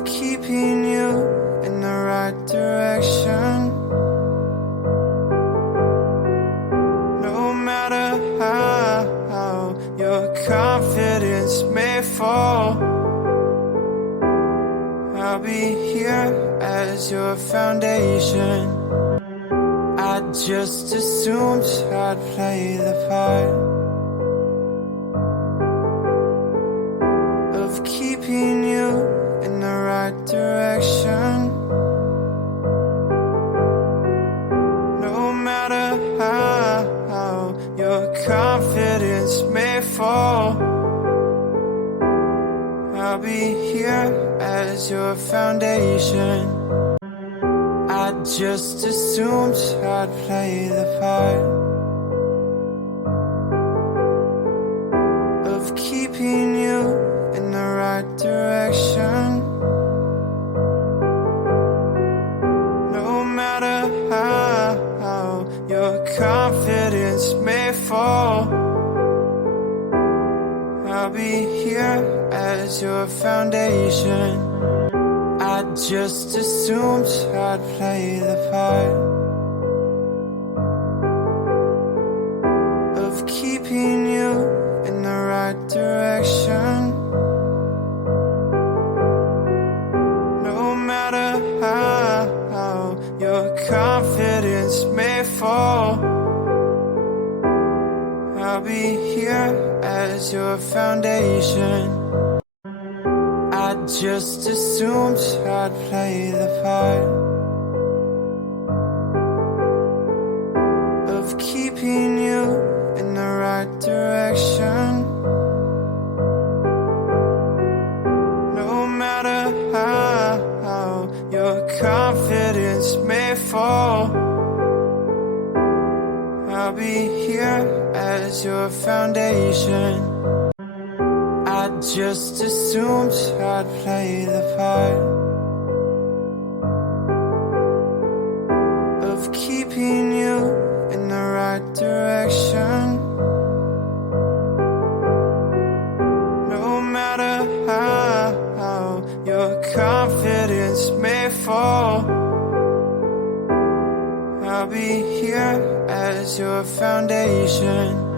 of keeping you in the right direction. No matter how your confidence may fall, I'll be here as your foundation. I just assumed I'd play the part of keeping you in the right direction. No matter how your confidence may fall, I'll be here as your foundation. I just assumed I'd play the part of keeping you in the right direction. No matter how your confidence may fall, I'll be here as your foundation. I just assumed I'd play the part of keeping you in the right direction. No matter how your confidence may fall, I'll be here as your foundation. I just assumed I'd play the part of keeping you in the right direction. No matter how your confidence may fall, I'll be here as your foundation. I just assumed I'd play the part of keeping you in the right direction. No matter how your confidence may fall, I'll be here as your foundation.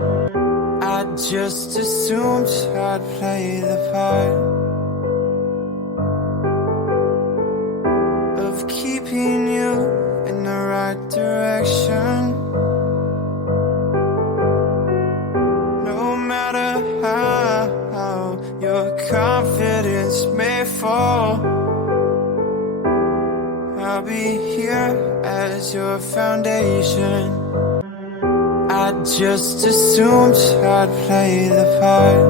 I just assumed I'd play the part of keeping you in the right direction. No matter how your confidence may fall, I'll be here as your foundation. I just assumed I'd play the part